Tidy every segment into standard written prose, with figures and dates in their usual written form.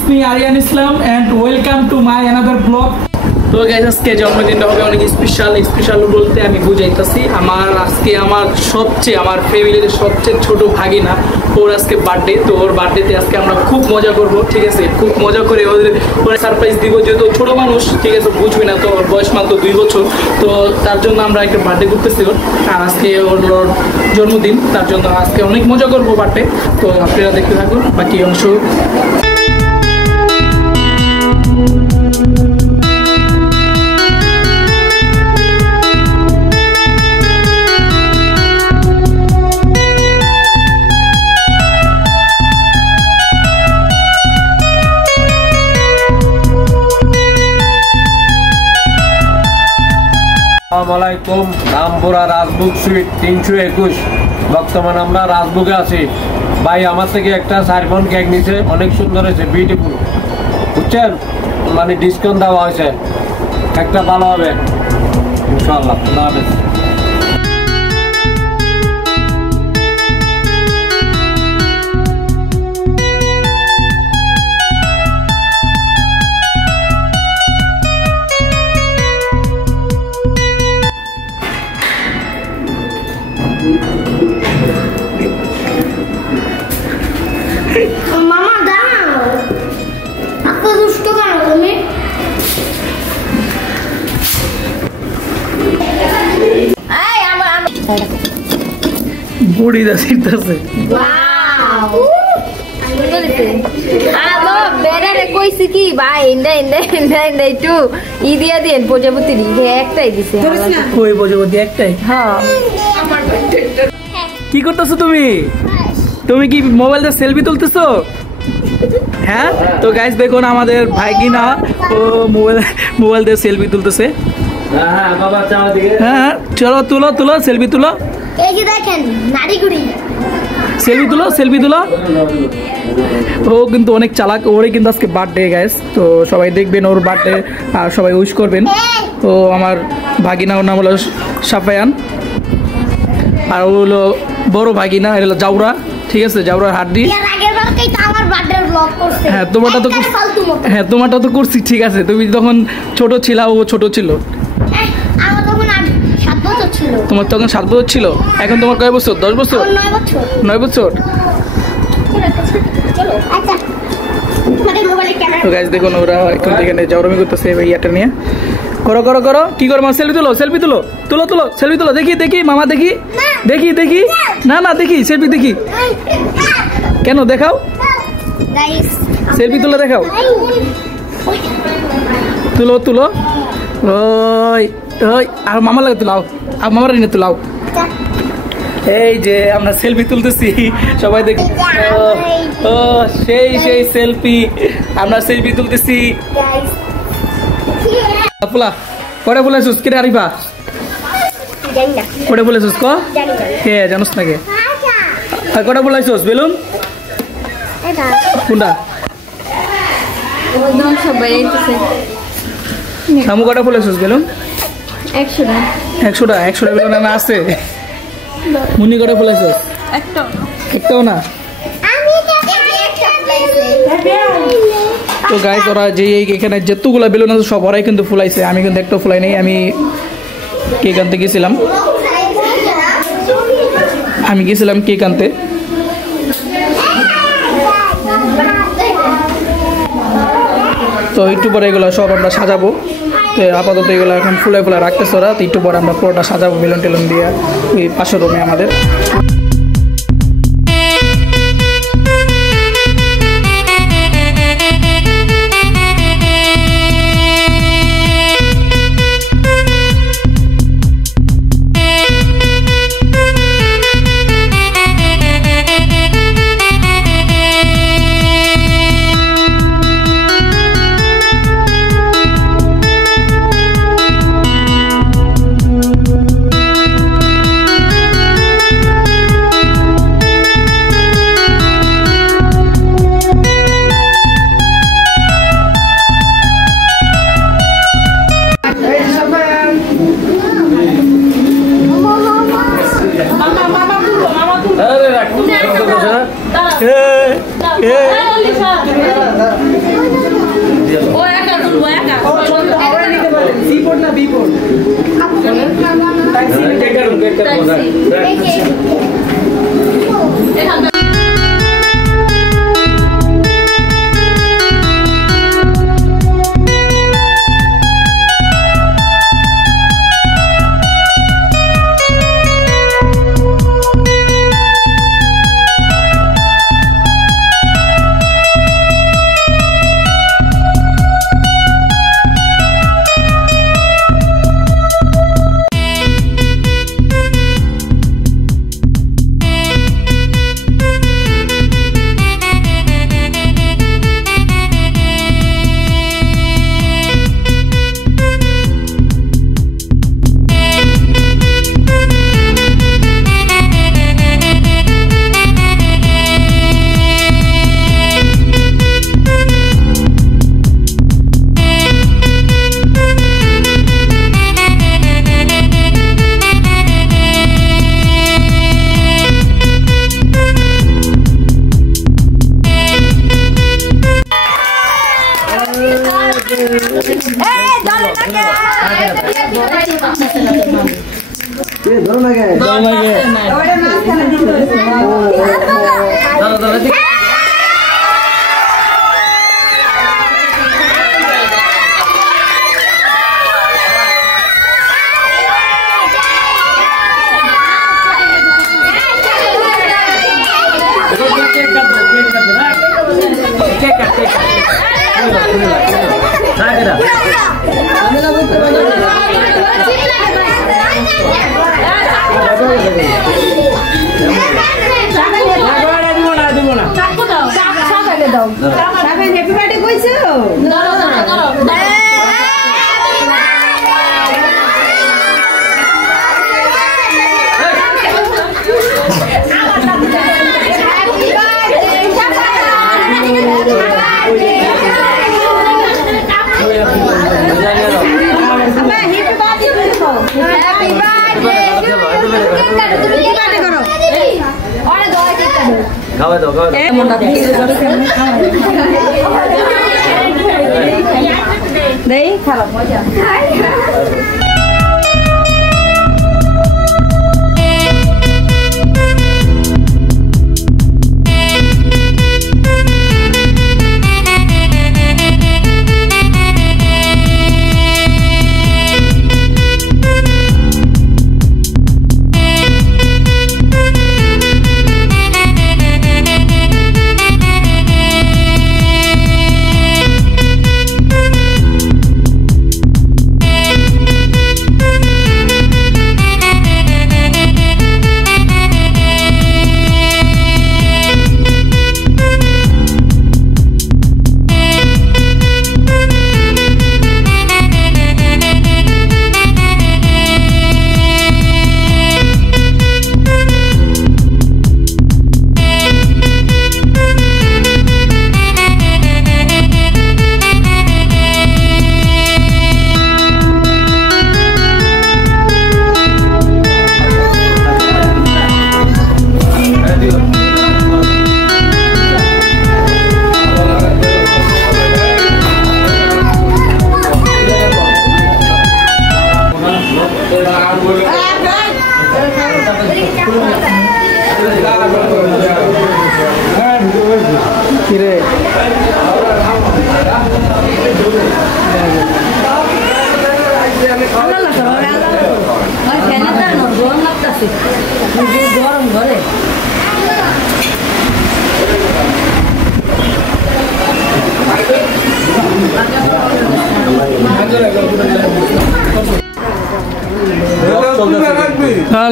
It's me Aryan Islam and welcome to my another vlog. তো guys আজকে জন্মদিনটা হবে অনেক স্পেশাল বলতে আমি বুঝাইতাছি আমার ফ্যামিলিতে সবচেয়ে ছোট ভাগিনা ওর আজকে বার্থডে। তো ওর বার্থডেতে আজকে আমরা খুব মজা করব, ঠিক আছে? খুব মজা করে ওর সারপ্রাইজ দিব, যেহেতু ছোট মানুষ, ঠিক আছে, বুঝবি না, তো ওর বয়স মাত্র 2 বছর। তো তার জন্য আমরা একটা বার্থডে করতেছি ওর, আর আজকে ওর জন্মদিন, তার জন্য আজকে অনেক মজা করবো বার্থডে। তো আপনারা দেখতে থাকুন বাকি অংশ। আসসালামাইকুম। রামপুরা রাজবুক সুইট 321। বর্তমানে আমরা রাজবুকে আছি। ভাই আমার থেকে একটা 4 পাউন্ড কেক নিছে, অনেক সুন্দর হয়েছে, বিউটিফুল, বুঝছেন? মানে ডিসকাউন্ট দেওয়া হয়েছে, একটা ভালো হবে ইনশাআল্লাহ। আল্লাহ হাফেজ। মামা দাও, এত দুষ্ট কেন তুমি? বড়ি দাসিতাছে ওয়াও আলো বেরারে কইছি কি ভাই ইন্দা একটু ই দিয়া দেন প্রজাপতি দি একটাই দিছে। কই প্রজাপতি একটাই? হ্যাঁ। কি করতেছো তুমি? তুমি কি মোবাইল দিয়ে সেলফি তুলতেছো? হ্যাঁ। তো গাইস দেখুন আমাদের ভাইগিনা ও মোবাইল দিয়ে সেলফি তুলতেছে। হ্যাঁ বাবা চা দিকে। হ্যাঁ চলো তুলো সেলফি তুলো। এই যে দেখেন নারীগুড়ি, সেলফি তুলো। ও কিন্তু অনেক চালাক, ওরে কিন্তু আজকে বার্থডে গাইস। তো সবাই দেখবেন ওর বার্থডে আর সবাই উইশ করবেন। তো আমার ভাগিনা, ওর নাম হলো সাফায়ান, আর ও হলো বড় ভাগিনা, এটা হলো জাউরা, ঠিক আছে? জাউরার হাড্ডি। এর আগের বারকেই তো আমার বার্থডে ব্লগ করছে। হ্যাঁ তোমারটা তো করছি, ঠিক আছে। তুমি যখন ছোট ছিলা, ও ছোট ছিল। আমার তখন 7 বছর ছিল। তোমার তখন 7 বছর ছিল। এখন তোমার কয় বছর? 10 বছর? 9 বছর। 9 বছর। চলো আচ্ছা, তোমাদের মোবাইলে ক্যামেরা। তো গাইস দেখুন ওরা এখন এখানে জাউরামি করতেছে ইয়াটা নিয়ে। করো কি করো? মা সেলফি তুলো সেলফি তুলো। দেখি মামা, দেখি না দেখি সেলফি দেখি। কেন দেখাও? গাইস সেলফি তুলে দেখাও। তুলো। ওই আর মামা লাগে তুলাও, আর মামার এনে তুলাও। এই যে আমরা সেলফি তুলতেছি, সবাই দেখি। ও সেই সেলফি, আমরা সেলফি তুলতেছি। ফুলা কটা ফুলাইছিস? কে আরিফা জানি না, কটা ফুলাইছিস? জানি না। কে জানোস না কে? আর কটা ফুলাইছিস? বেলুন এটা কোনটা? ওজন সবাই আইতেছে। সামু কটা ফুলাইছিস বেলুন? 100টা 100টা বেলুন আমার আছে। মুনি কটা ফুলাইছিস? একটাও না। আমি একটা প্লেসে তো গাইস ওরা যে এখানে যেতগুলো বেলুন আছে সব ওরাই কিন্তু ফুলাইছে, আমি কিন্তু একটা ফুলাই নেই। আমি কেক আনতে গেছিলাম, কেক আনতে। তো একটু পরে এগুলো সব আমরা সাজাবো। তো আপাতত এগুলো এখন ফুলে রাখতেছে ওরা। তো একটু পরে আমরা পুরোটা সাজাবো বেলুন টেলুন দিয়ে ওই পাশের রুমে আমাদের। সি পোর্ট না B port type C cake কাটো Đấy, khá là mối chồng.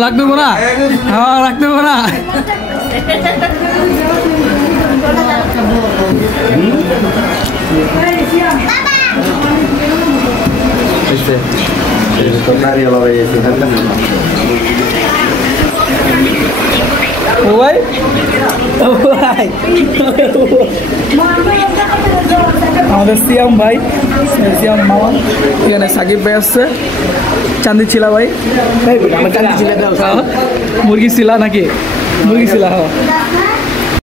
লাগবে না হ্যাঁ রাখতে না ও ভাই আমাদের সিয়াম ভাই সিয়াম মামা এখানে সাকিব ভাই আসছে চাঁদি ছিলা ভাই মুরগি ছিলা নাকি মুরগি ছিলা হ্যাঁ